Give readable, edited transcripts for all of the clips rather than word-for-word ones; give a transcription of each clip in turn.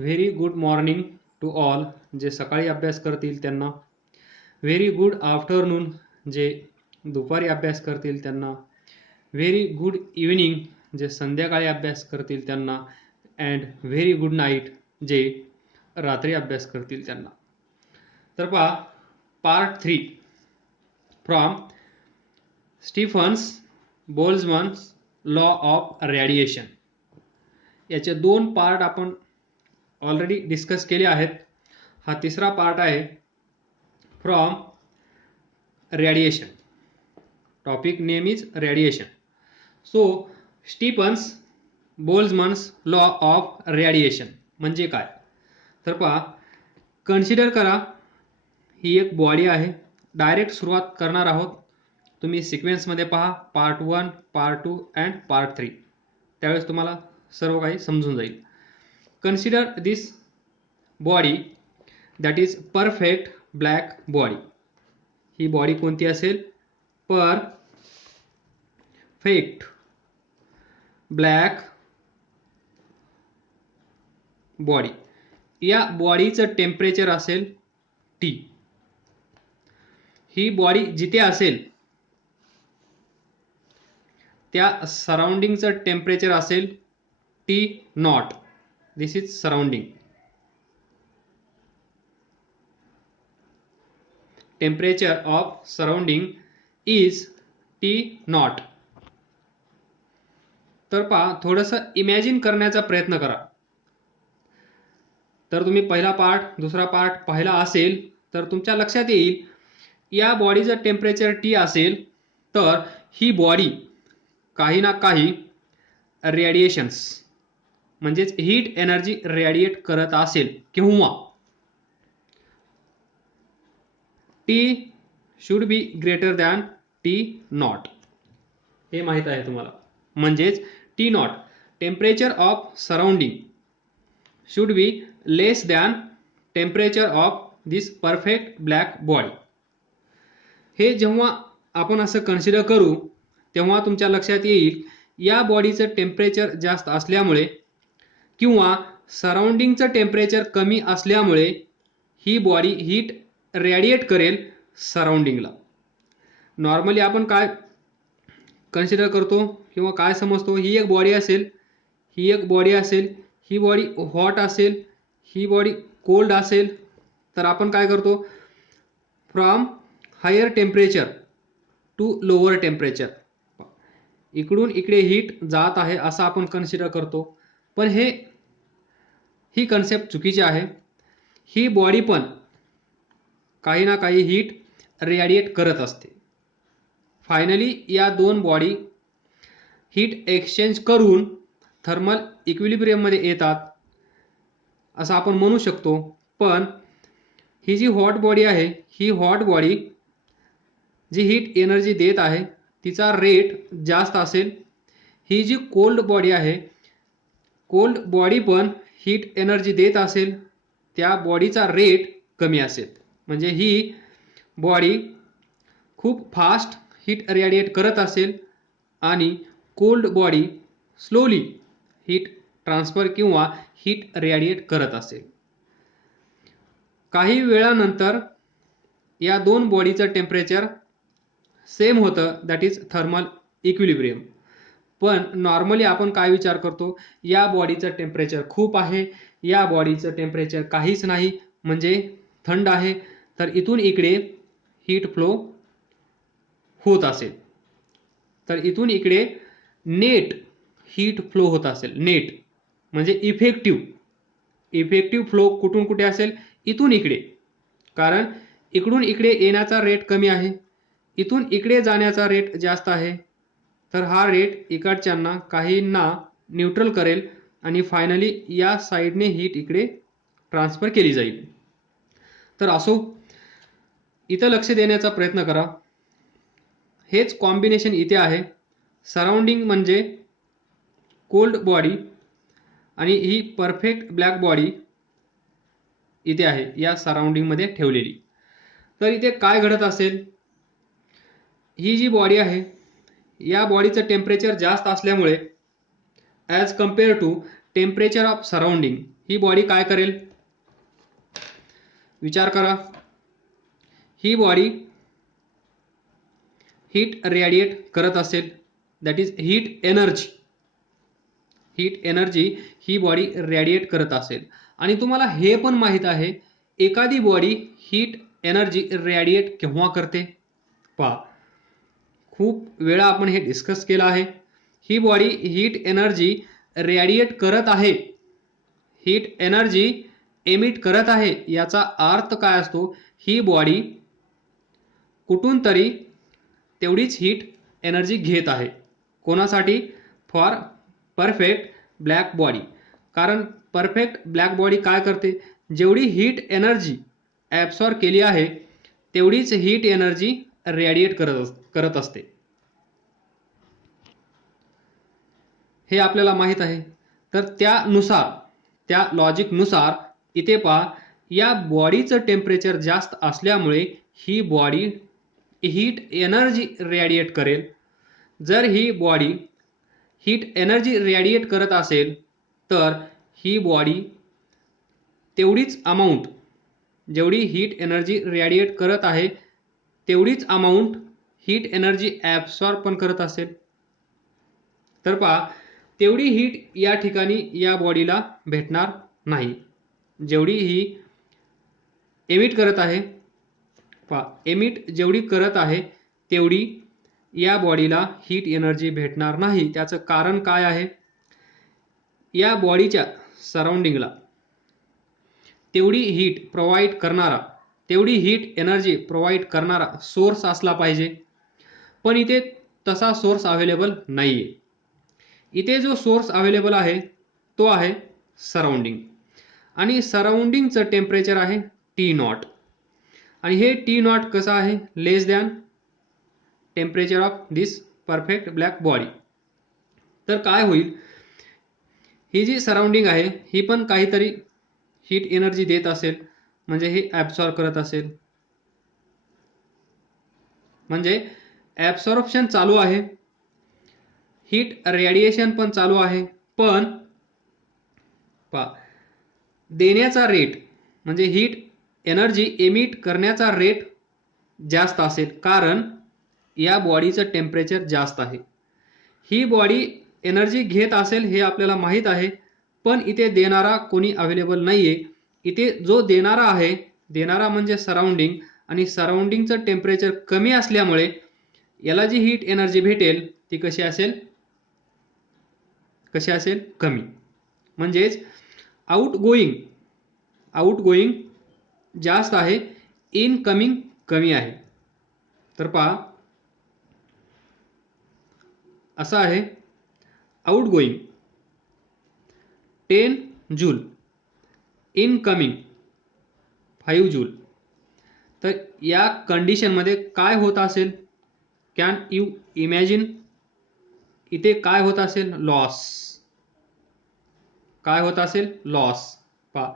Very good morning to all. जे सकाळी अभ्यास करतील त्यांना. Very good afternoon. जे दुपारी अभ्यास करतील त्यांना. Very good evening. जे संध्याकाळी अभ्यास करतील त्यांना. And very good night. जे रात्री अभ्यास करतील त्यांना. तर पहा, part 3 from Stefan's Boltzmann's law of radiation. याचे 2 पार्ट आपण ऑलरेडी डिस्कस केले आहेत. हा तिसरा पार्ट आहे from radiation. Topic name is radiation. So Stefan's Boltzmann's law of radiation म्हणजे काय? तर पहा, कन्सिडर करा ही एक बॉडी आहे. डायरेक्ट सुरुवात करणार आहोत. तुम्ही सिक्वेन्समध्ये पहा, पार्ट 1, पार्ट 2 अँड पार्ट 3. त्यावेळेस तुम्हाला सर्व काही समजून जाईल. Consider this body that is perfect black body. He body कोणती असेल? Perfect black body. या बॉडीचं टेम्परेचर असेल T. ही बॉडी जिथे असेल त्या सराउंडिंगचं टेम्परेचर असेल T not. This is surrounding. Temperature of surrounding is T naught. तर पहा, थोडंसं इमॅजिन करण्याचा प्रयत्न करा. तर तुम्ही पहिला पार्ट, दुसरा पार्ट पाहिला असेल तर तुमच्या लक्षात येईल, या बॉडीचं टेम्परेचर T असेल तर ही बॉडी काही ना काही रेडिएशन्स म्हणजेच हीट एनर्जी रेडिएट करत असेल किंवा T should be greater than T not. हे माहित आहे तुम्हाला. म्हणजेच T not temperature of surrounding should be less than temperature of this perfect black body. हे जेव्हा आपण असं कन्सिडर करू तेव्हा तुमच्या लक्षात येईल, या बॉडीचं टेम्परेचर जास्त असल्यामुळे किंवा सराउंडिंगचं टेम्परेचर कमी असल्यामुळे ही बॉडी हीट रेडिएट करेल सराउंडिंगला. नॉर्मली आपण काय कन्सिडर करतो किंवा काय समजतो, ही एक बॉडी असेल, ही एक बॉडी असेल, ही बॉडी हॉट असेल, ही बॉडी कोल्ड असेल, तर आपण काय करतो, from higher temperature to lower temperature इकडून इकडे हीट जात आहे असं आपण कन्सिडर करतो. पण ही कन्सेप्ट चुकीची आहे. ही बॉडी पण काही ना काही हीट रेडिएट करत असते. फायनली या 2 बॉडी हीट एक्सचेंज करून थर्मल इक्विलिब्रियममध्ये येतात असं आपण म्हणू शकतो. पण ही जी हॉट बॉडी आहे, ही हॉट बॉडी जी हीट एनर्जी देत आहे तिचा रेट जास्त असेल. ही जी कोल्ड बॉडी आहे, कोल्ड बॉडी पण हीट एनर्जी देत असेल, त्या बॉडीचा रेट कमी असेल. म्हणजे ही बॉडी खूप फास्ट हीट रेडिएट करत असेल आणि cold body slowly heat transfer किंवा हीट रेडिएट करत असेल. काही वेळानंतर या 2 बॉडीचं टेम्परेचर सेम होतं, दॅट इज थर्मल इक्विलिब्रियम. पण नॉर्मली आपण काय विचार करतो, या बॉडीचं टेम्परेचर खूप आहे, या बॉडीचं टेम्परेचर काहीच नाही म्हणजे थंड आहे, तर इथून इकडे हीट फ्लो होत असेल, तर इथून इकडे नेट हीट फ्लो होत असेल. नेट म्हणजे इफेक्टिव्ह फ्लो कुठून कुठे असेल, इथून इकडे. कारण इकडून इकडे येण्याचा रेट कमी आहे, इथून इकडे जाण्याचा रेट जास्त आहे, तर हा रेट इकडच्यांना काहींना न्यूट्रल करेल आणि फायनली या साईडने हीट इकडे ट्रान्सफर केली जाईल. तर असो, इथं लक्ष देण्याचा प्रयत्न करा. हेच कॉम्बिनेशन इथे आहे. सराउंडिंग म्हणजे कोल्ड बॉडी आणि ही परफेक्ट ब्लॅक बॉडी इथे आहे या सराउंडिंगमध्ये ठेवलेली. तर इथे काय घडत असेल, ही जी बॉडी आहे या बॉडीचं टेम्परेचर जास्त असल्यामुळे as compare to temperature of surrounding ही बॉडी काय करेल? विचार करा. ही बॉडी हीट रेडिएट करत असेल, that is heat energy. Heat energy he body radiate करत असेल. आणि तुम्हाला हे पण माहित आहे, एखादी बॉडी हीट एनर्जी रेडिएट केव्हा करते? पहा, खूप वेळा आपण हे डिस्कस केलं आहे. ही बॉडी हीट एनर्जी रेडिएट करत आहे, हीट एनर्जी एमिट करत आहे. याचा अर्थ काय असतो? ही बॉडी कुठून तरी तेवढीच हीट एनर्जी घेत आहे. कोणासाठी? For perfect black body. कारण परफेक्ट ब्लॅक बॉडी काय करते? जेवढी हीट एनर्जी ॲब्सॉर्ब केली आहे तेवढीच हीट एनर्जी रेडिएट करत असते. हे आपल्याला माहित आहे. तर त्यानुसार, त्या लॉजिकनुसार इथे पहा, या बॉडीचं टेम्परेचर जास्त असल्यामुळे ही बॉडी हीट एनर्जी रेडिएट करेल. जर ही बॉडी हीट एनर्जी रेडिएट करत असेल तर ही बॉडी तेवढीच अमाऊंट, जेवढी हीट एनर्जी रेडिएट करत आहे तेवढीच अमाऊंट हीट एनर्जी ॲब्सॉर्ब पण करत असेल. तर पहा, तेवढी हीट या ठिकाणी या बॉडीला भेटणार नाही. जेवढी ही एमिट करत आहे, पहा, एमिट जेवढी करत आहे तेवढी या बॉडीला हीट एनर्जी भेटणार नाही. त्याचं कारण काय आहे? या बॉडीच्या सराउंडिंगला तेवढी हीट प्रोव्हाइड करणारा, तेवढी हीट एनर्जी प्रोव्हाइड करणारा सोर्स असला पाहिजे. पण इथे तसा सोर्स अवेलेबल नाही आहे. इथे जो सोर्स अवेलेबल आहे तो आहे सराउंडिंग. आणि सराउंडिंगचं टेम्परेचर आहे T0. आणि हे T0 कसं आहे? Less than temperature of this perfect black body. तर काय होईल? ही जी सराउंडिंग आहे ही पण काहीतरी हीट एनर्जी देत असेल, म्हणजे हे ॲब्सॉर्ब करत असेल, म्हणजे ॲब्सॉर्प्शन चालू आहे, हीट रेडिएशन पण चालू आहे. पण पहा, देण्याचा रेट म्हणजे हीट एनर्जी एमिट करण्याचा रेट जास्त असेल, कारण या बॉडीचं टेम्परेचर जास्त आहे. ही बॉडी एनर्जी घेत असेल हे आपल्याला माहीत आहे, पण इथे देणारा कोणी अवेलेबल नाही आहे. इथे जो देणारा आहे, देणारा म्हणजे सराउंडिंग, आणि सराउंडिंगचं टेम्परेचर कमी असल्यामुळे याला जी हीट एनर्जी भेटेल ती कशी असेल? कशी असेल? कमी. म्हणजेच आउटगोईंग जास्त आहे, इनकमिंग कमी आहे. तर पहा, असं आहे, आउटगोईंग 10 जूल, इनकमिंग 5 जूल. तर या कंडिशनमध्ये काय होत असेल? Can you imagine? इथे काय होत असेल? लॉस. काय होत असेल? लॉस. पहा,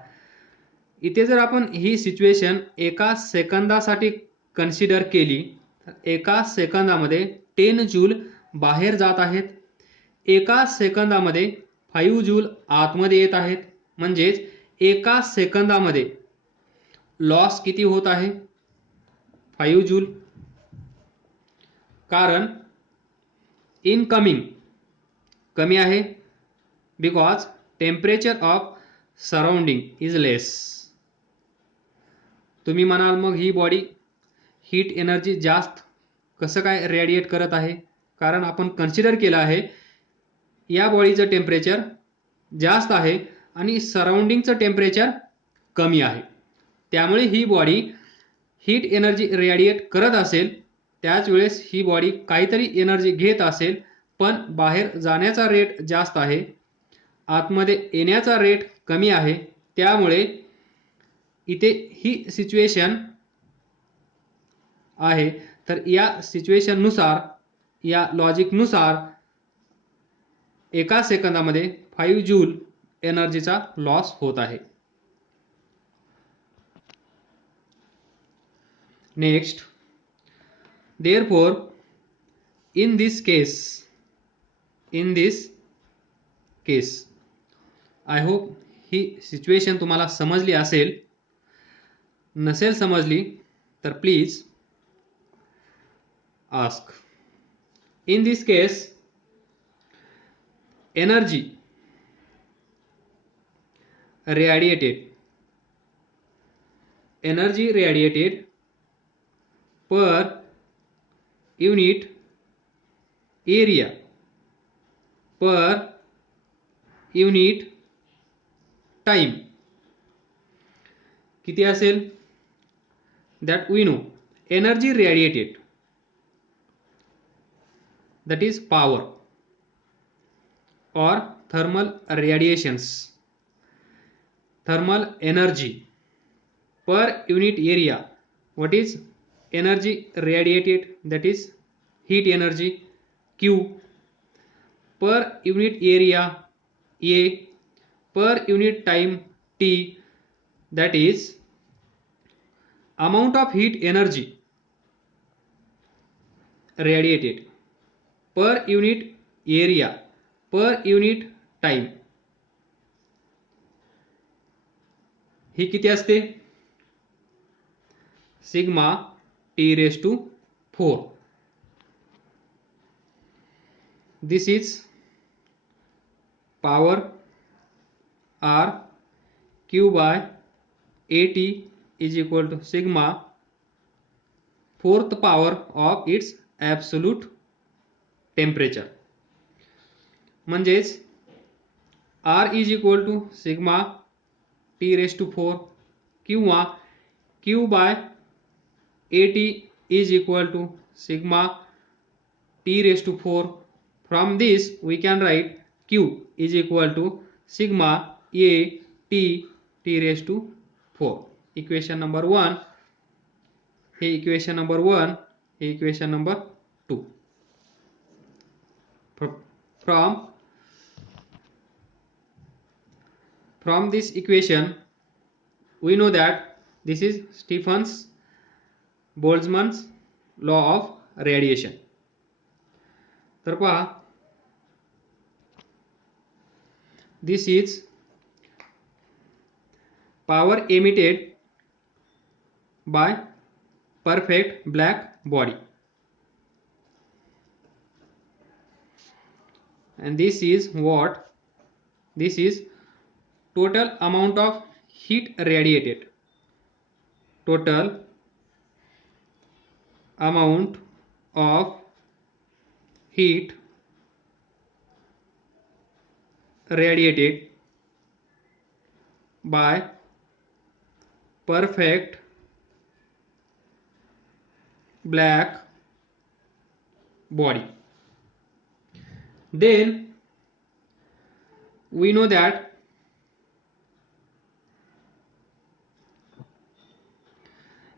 इथे जर आपण ही सिच्युएशन एका सेकंदासाठी कन्सिडर केली तर एका सेकंदामध्ये 10 जूल बाहेर जात आहेत, एका सेकंदामध्ये 5 जूल आतमध्ये येत आहेत. म्हणजेच एका सेकंदामध्ये लॉस किती होत आहे? 5 जूल. कारण इनकमिंग कमी आहे, because temperature of surrounding is less. तुम्ही म्हणाल मग ही बॉडी हीट एनर्जी जास्त कसं काय रेडिएट करत आहे? कारण आपण कन्सिडर केलं आहे या बॉडीचं टेम्परेचर जास्त आहे आणि सराउंडिंगचं टेम्परेचर कमी आहे. त्यामुळे ही बॉडी हीट एनर्जी रेडिएट करत असेल, त्याच वेळेस ही बॉडी काहीतरी एनर्जी घेत असेल, पण बाहेर जाण्याचा रेट जास्त आहे, आतमध्ये येण्याचा रेट कमी आहे. त्यामुळे इथे ही सिच्युएशन आहे. तर या सिच्युएशननुसार, या लॉजिकनुसार एका सेकंदामध्ये 5 जूल एनर्जीचा लॉस होत आहे. Next, therefore in this case I hope he situation तुम्हाला समजली असेल, नसेल समजली तर please ask. In this case energy radiated per unit area per unit time किती असेल? that we know energy radiated, that is power or thermal radiations, thermal energy per unit area. What is energy radiated? That is heat energy, Q, per unit area, A, per unit time, T, that is amount of heat energy radiated per unit area per unit time. ही किती असते? Sigma T⁴. This is power R Q by AT is equal to sigma fourth power of its absolute temperature. म्हणजेच R is equal to sigma T⁴ किंवा Q by AT is equal to sigma T⁴. From this we can write Q is equal to sigma AT T⁴. Equation number 1, हे equation number 1, हे equation number 2. From this equation we know that this is Stephen's Boltzmann's law of radiation. तर पहा, this is power emitted by perfect black body, and this is what? This is total amount of heat radiated, total amount of heat radiated by perfect black body. Then we know that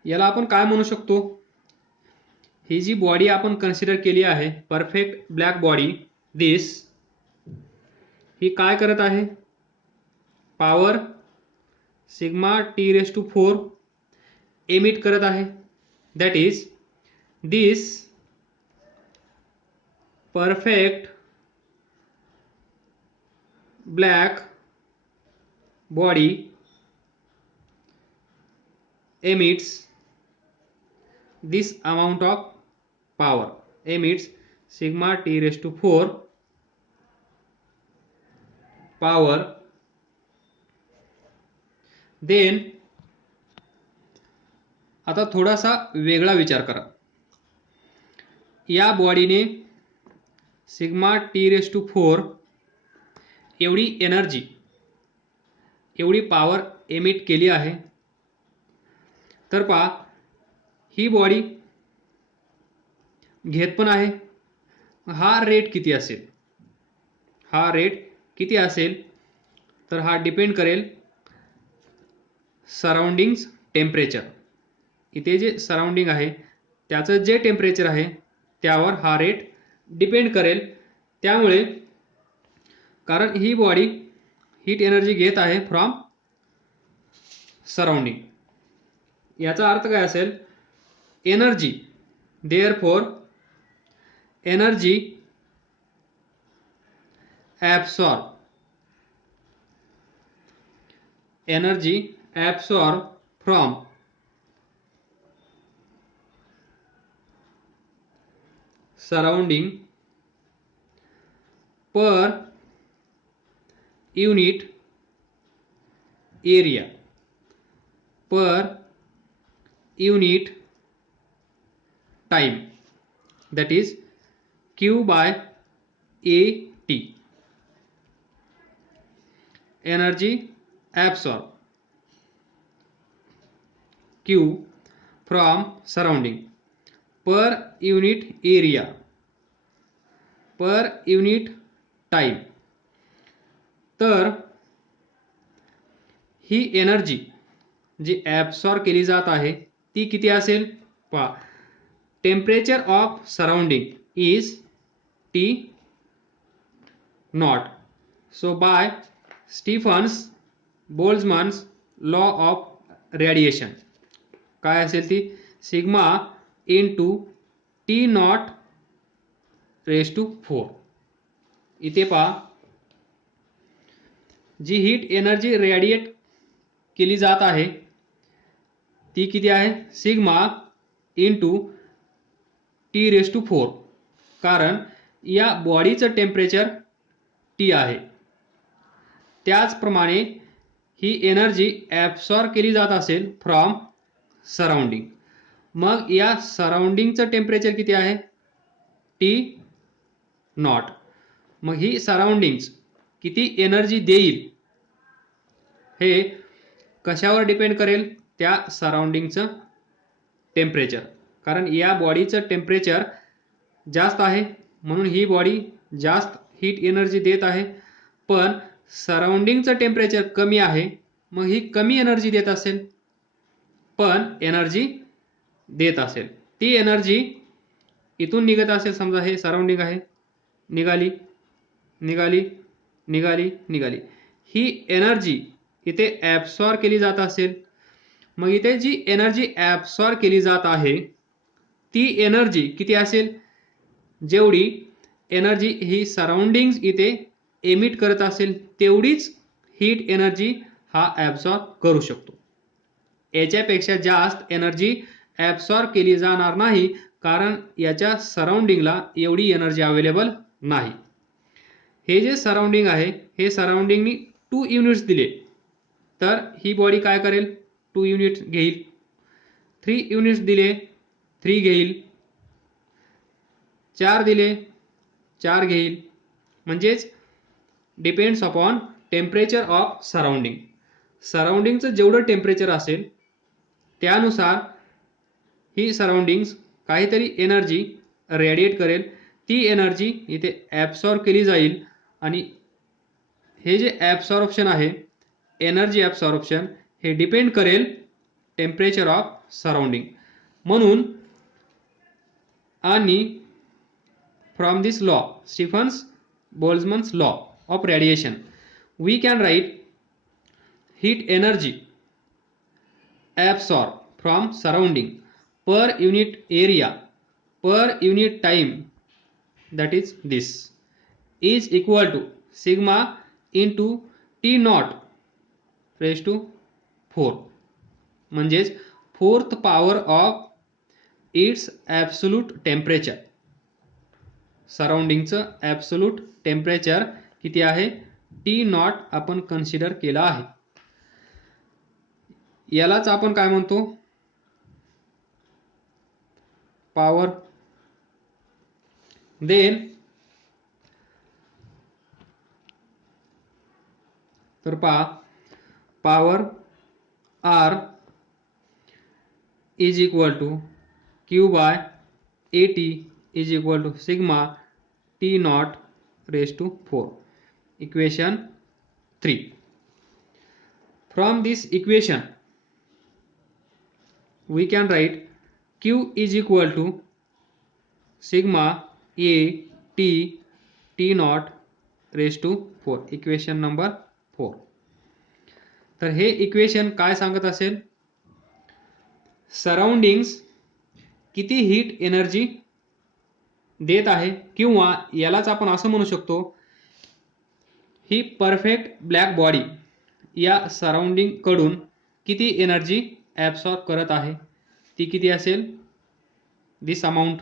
याला आपण काय म्हणू शकतो? ही जी body आपण consider केली आहे perfect black body, दिस, ही काय करत आहे? पॉवर सिग्मा T⁴ एमिट करत आहे. That is this perfect black body emits this amount of power, emits sigma T⁴ power. Then आता थोडासा वेगळा विचार करा. या बॉडीने सिग्मा T⁴ एवढी एनर्जी, एवढी पॉवर एमिट केली आहे. तर पहा, ही बॉडी घेत पण आहे. हा रेट किती असेल? हा रेट किती असेल? तर हा डिपेंड करेल सराउंडिंग्स टेम्परेचर. इथे जे सराउंडिंग आहे त्याचं जे टेम्परेचर आहे त्यावर हा रेट डिपेंड करेल. त्यामुळे कारण ही बॉडी हीट एनर्जी घेत आहे फ्रॉम सराउंडिंग, याचा अर्थ काय असेल? Energy, therefore energy absorb energy absorb from surrounding per unit area per unit time, that is Q by AT. Energy absorb Q from surrounding per unit area per unit time. तर ही energy जी absorb केली जात आहे ती किती असेल पहा. Temperature of surrounding is T naught. So by Stefan's Boltzmann's law of radiation काय असेल ती sigma into T naught raise to 4. इथे पहा जी हीट एनर्जी रेडिएट केली जात आहे ती किती आहे sigma into T raise to 4. कारण या बॉडीचं टेम्परेचर T आहे. त्याचप्रमाणे ही एनर्जी ॲब्सॉर्ब केली जात असेल फ्रॉम सराउंडिंग. मग या सराउंडिंगचं टेम्परेचर किती आहे T नॉट. मग ही सराउंडिंग्स किती एनर्जी देईल हे कशावर डिपेंड करेल त्या सराउंडिंगचं टेम्परेचर. कारण या बॉडीचं टेम्परेचर जास्त आहे म्हणून ही बॉडी जास्त हीट एनर्जी देत आहे. पण सराउंडिंगचं टेम्परेचर कमी आहे मग ही कमी एनर्जी देत असेल पण एनर्जी देत असेल. ती एनर्जी इथून निघत असेल समजा हे सराउंडिंग आहे निघाली निघाली निघाली निघाली. ही एनर्जी इथे ॲब्सॉर्ब केली जात असेल. मग इथे जी एनर्जी ॲब्सॉर्ब केली जात आहे ती एनर्जी किती असेल जेवढी एनर्जी ही सराउंडिंग्स इथे एमिट करत असेल तेवढीच हीट एनर्जी हा ॲब्सॉर्ब करू शकतो. याच्यापेक्षा जास्त एनर्जी ॲब्सॉर्ब केली जाणार नाही कारण याच्या सराउंडिंगला एवढी एनर्जी अवेलेबल नाही. हे जे सराउंडिंग आहे हे सराउंडिंगनी 2 युनिट्स दिले तर ही बॉडी काय करेल 2 युनिट्स घेईल. 3 युनिट्स दिले 3 घेईल. 4 दिले 4 घेईल. म्हणजेच depends upon temperature of surrounding. सराउंडिंगचं जेवढं टेम्परेचर असेल त्यानुसार ही सराउंडिंग्स काहीतरी एनर्जी रेडिएट करेल. ती एनर्जी इथे ॲब्सॉर्ब केली जाईल आणि हे जे ॲब्सॉर्प्शन आहे एनर्जी ॲब्सॉर्प्शन हे डिपेंड करेल टेम्परेचर ऑफ सराउंडिंग. म्हणून आणि from this law Stefan's Boltzmann's law of radiation we can write heat energy absorb from surrounding per unit area per unit time, that is this, is equal to sigma into T naught raised to 4. म्हणजेच 4th power of its absolute temperature. सराउंडिंगचं absolute temperature किती आहे T not आपण consider केला आहे. यालाच आपण काय म्हणतो power. Then तर पहा power R is equal to Q by AT is equal to sigma T naught raised to 4. Equation 3. From this equation we can write Q is equal to sigma A T T naught raised to 4. Equation number 4. तर हे equation काय सांगत असेल surroundings किती heat energy देत आहे किंवा यालाच आपण असं म्हणू शकतो ही परफेक्ट ब्लॅक बॉडी या सराउंडिंग कडून किती एनर्जी ॲब्सॉर्ब करत आहे, ती किती असेल, दिस अमाऊंट.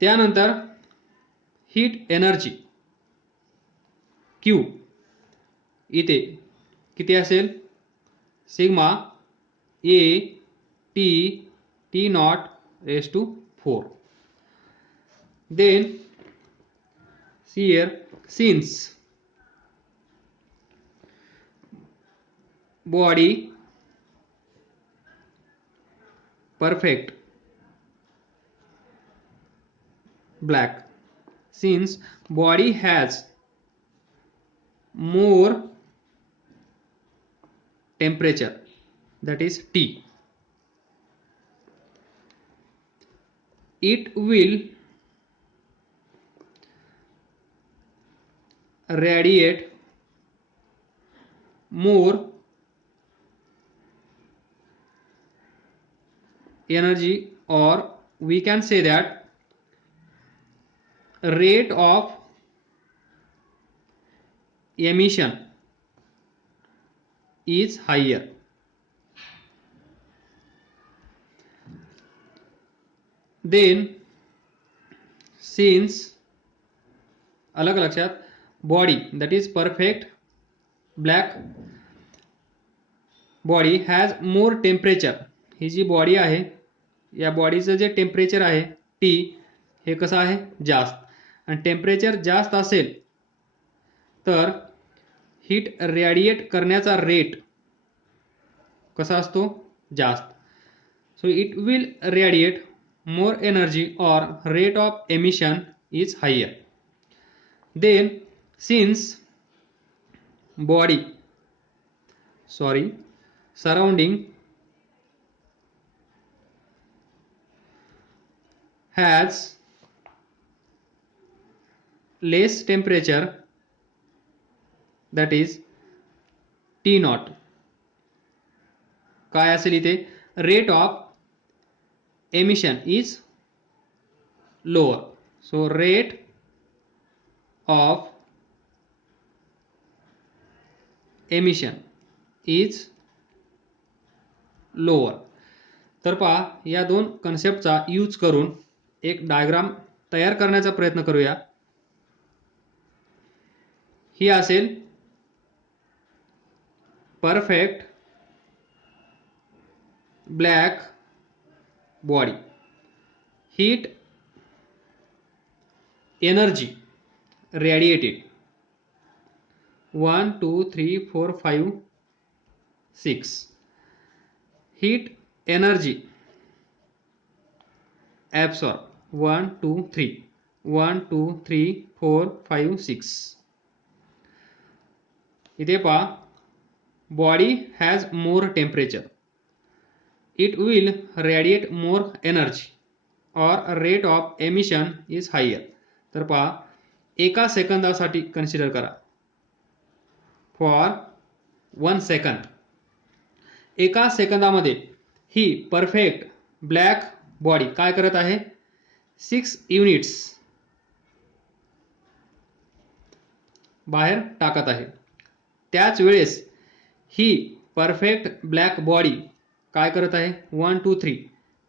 त्यानंतर हीट एनर्जी क्यू इथे किती असेल, sigma A T T naught raise to 4. Then here since body perfect black, since body has more temperature, that is T, it will radiate more energy, or we can say that rate of emission is higher. Then since अलग लक्षात body that is perfect black body has more temperature, ही जी body आहे या बॉडीचं जे temperature आहे T हे कसं आहे, जास्त. आणि टेम्परेचर जास्त असेल तर हीट रेडिएट करण्याचा रेट कसा असतो, जास्त. So it will radiate more energy or rate of emission is higher. Then since surrounding has less temperature, that is T naught, काय असेल इथे, rate of emission is lower. So rate of emission is lower. तर पहा या दोन कन्सेप्टचा use करून एक diagram तयार करण्याचा प्रयत्न करूया. ही असेल perfect black body, heat energy radiated 1 2 3 4 5 6, heat energy absorb 1 2 3 1 2 3 4 5 6. इथे पहा body has more temperature, it will radiate more energy or rate of emission is higher. तर पहा एका सेकंदासाठी कन्सिडर करा, फॉर 1 सेकंद. एका सेकंदामध्ये ही परफेक्ट ब्लॅक बॉडी काय करत आहे, 6 युनिट्स बाहेर टाकत आहे. त्याच वेळेस ही परफेक्ट ब्लॅक बॉडी काय करत आहे, 1 2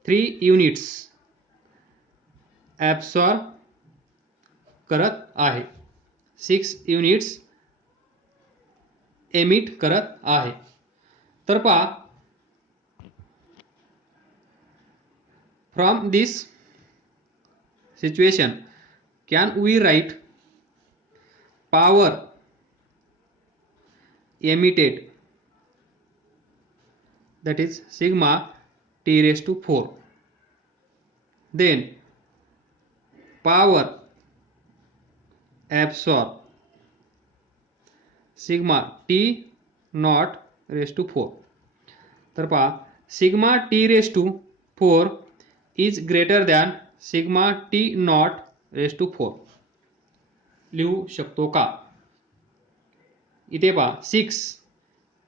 3 युनिट्स ॲब्सॉर्ब करत आहे, 6 युनिट्स एमिट करत आहे. तर पहा from this situation can we write power emitted, that is sigma t raised to 4. Then power absorbed sigma t naught raised to 4. तर पहा sigma t raised to 4 is greater than sigma t naught raised to 4. लिहू शकतो का, इथे पहा 6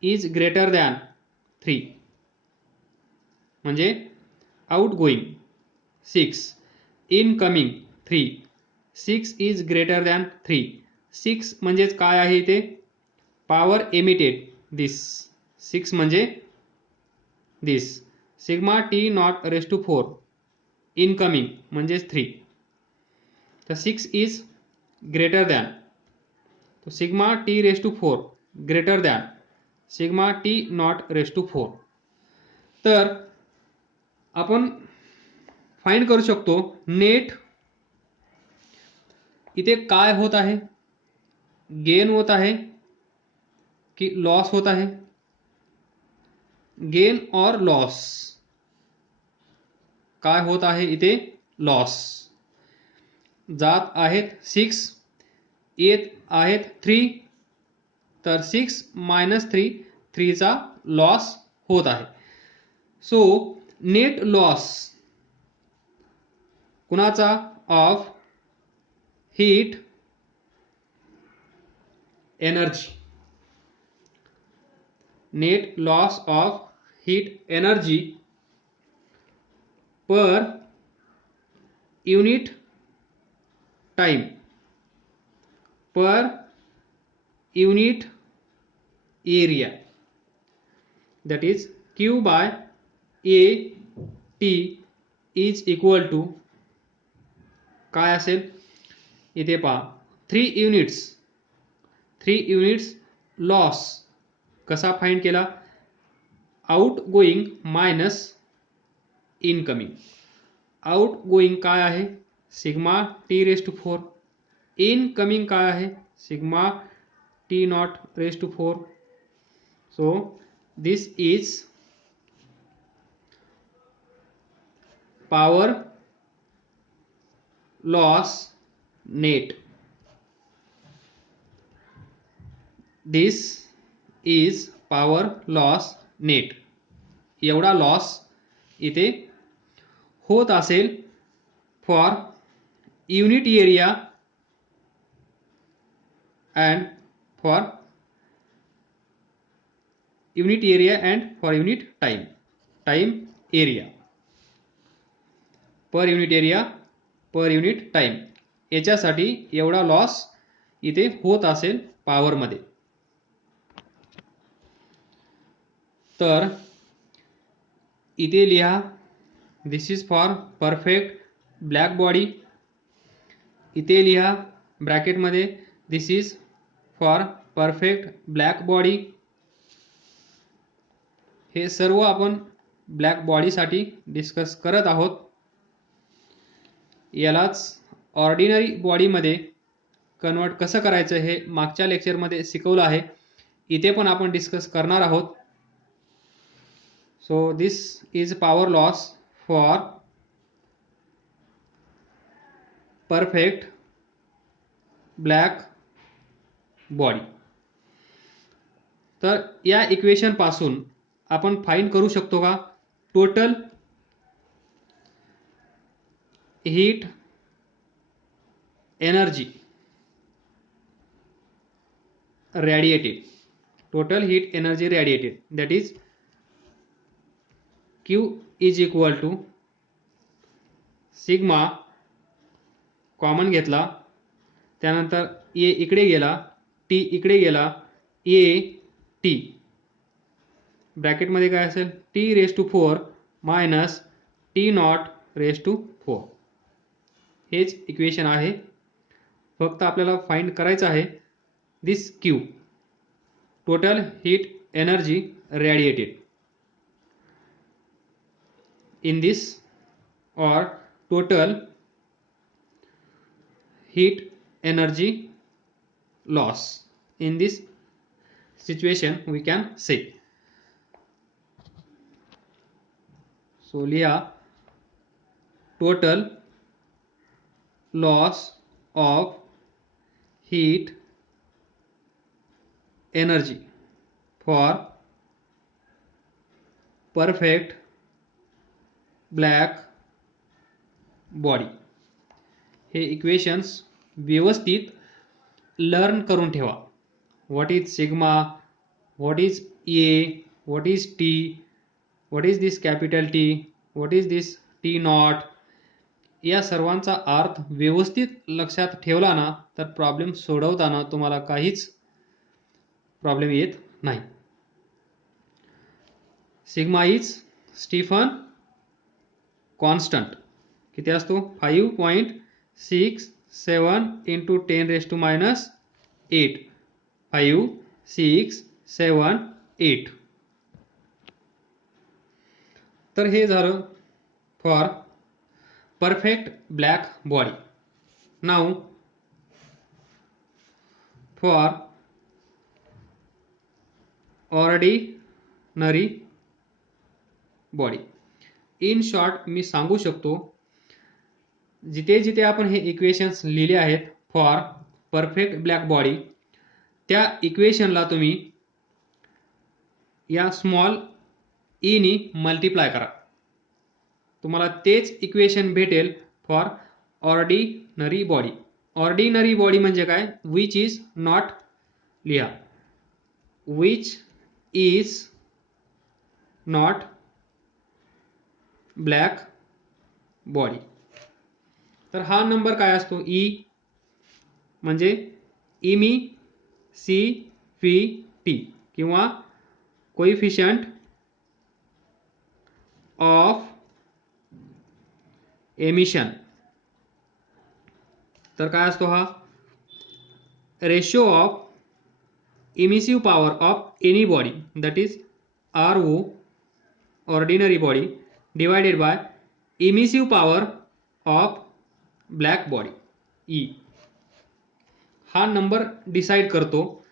is greater than 3 म्हणजे out going 6, incoming 3, 6 is greater than 3. 6 म्हणजेच काय आहे इथे, पॉवर एमिटेड दिस 6 म्हणजे this sigma T naught raise to 4 incoming म्हणजेच 3 तर 6 इज ग्रेटर दॅन तो sigma T raise to 4 greater than sigma T naught raise to 4 तर आपण फाइंड करू शकतो नेट इथे काय होत आहे गेन होत आहे की लॉस होत आहे गेन और लॉस काय होत आहे इथे लॉस जात आहेत 6 येत आहेत 3 तर 6 मायनस 3 चा लॉस होत आहे सो नेट लॉस कुणाचा of heat energy net loss of heat energy per unit time per unit area that is Q by A T is equal to काय असेल इथे पहा 3 युनिट्स लॉस कसा फाइंड केला outgoing minus incoming outgoing काय आहे sigma T raise to 4 incoming काय आहे sigma T naught raise to 4 so this is power loss net this is power loss net एवढा लॉस इथे होत असेल for unit area and for unit area and for unit time area per unit area per unit time याच्यासाठी एवढा loss इथे होत असेल power मध्ये तर इथे लिहा this is for perfect black body इथे लिहा ब्रॅकेट मध्ये this is for perfect black body हे सर्व आपण ब्लॅक बॉडीसाठी डिस्कस करत आहोत यालाच ऑर्डिनरी बॉडीमध्ये कन्वर्ट कसं करायचं हे मागच्या लेक्चरमध्ये शिकवलं आहे इथे पण आपण डिस्कस करणार आहोत so this is power loss for perfect black body तर या इक्वेशन पासून आपण फाइंड करू शकतो का total heat energy radiated total heat energy radiated that is Q is equal to sigma common घेतला त्यानंतर ए इकडे गेला टी इकडे गेला ए टी ब्रॅकेट मध्ये काय असेल T raise to 4 minus T naught raise to 4 हेच इक्वेशन आहे फक्त आपल्याला फाइंड करायचं आहे this Q total heat energy radiated in this or total heat energy loss in this situation we can say so liha total loss of heat energy for perfect black body हे equations व्यवस्थित learn करून ठेवा what is sigma what is a what is T what is this capital T what is this T not या सर्वांचा अर्थ व्यवस्थित लक्षात ठेवला ना तर प्रॉब्लेम सोडवताना तुम्हाला काहीच प्रॉब्लेम येत नाही. सिग्मा इज स्टीफन कॉन्स्टंट किती असतो 5.67 इंटू 10⁻⁸ 5678. तर हे झालं for perfect black body. Now for ordinary body. In short मी सांगू शकतो जिथे जिथे आपण हे इक्वेशन्स लिहिले आहेत फॉर परफेक्ट ब्लॅक बॉडी त्या इक्वेशनला तुम्ही या स्मॉल ई नी मल्टिप्लाय करा, तुम्हाला तेच इक्वेशन भेटेल for ordinary body. Ordinary body म्हणजे काय, विच इज नॉट, लिहा which is not black body. तर हा नंबर काय असतो ई म्हणजे इमिसिव्हिटी किंवा कोइफिशियंट ऑफ एमिशन. तर काय असतो हा ratio of emissive power of any body that is RO ordinary body divided by emissive power of black body E. हा नंबर डिसाइड करतो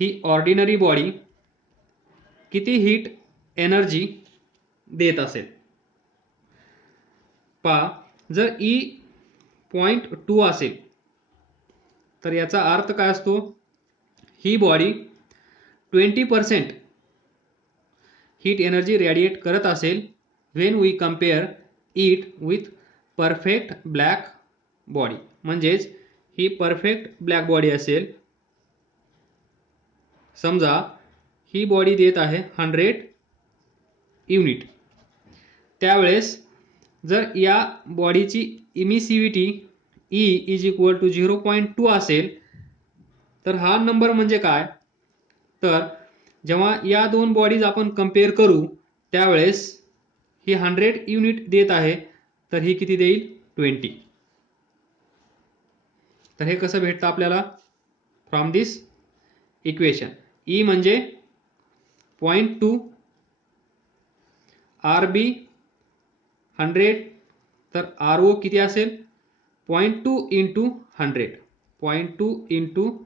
ही ऑर्डिनरी बॉडी किती हीट एनर्जी देत असेल. पहा जर E 0.2 असेल तर याचा अर्थ काय असतो, ही बॉडी 20% हीट एनर्जी रेडिएट करत असेल when we compare it with perfect black body. म्हणजेच ही परफेक्ट ब्लॅक बॉडी असेल, समजा ही बॉडी देत आहे 100 युनिट, त्यावेळेस जर या बॉडीची इमिसिव्हिटी E इज इक्वल टू 0.2 असेल तर हा नंबर म्हणजे काय, तर जेव्हा या दोन बॉडीज आपण कंपेअर करू त्यावेळेस ही 100 युनिट देत आहे तर ही किती देईल 20. तर हे कसं भेटतं आपल्याला फ्रॉम दिस इक्वेशन. E म्हणजे 0.2 RB 100 तर RO किती असेल 0.2 इंटू 100 0.2 इंटू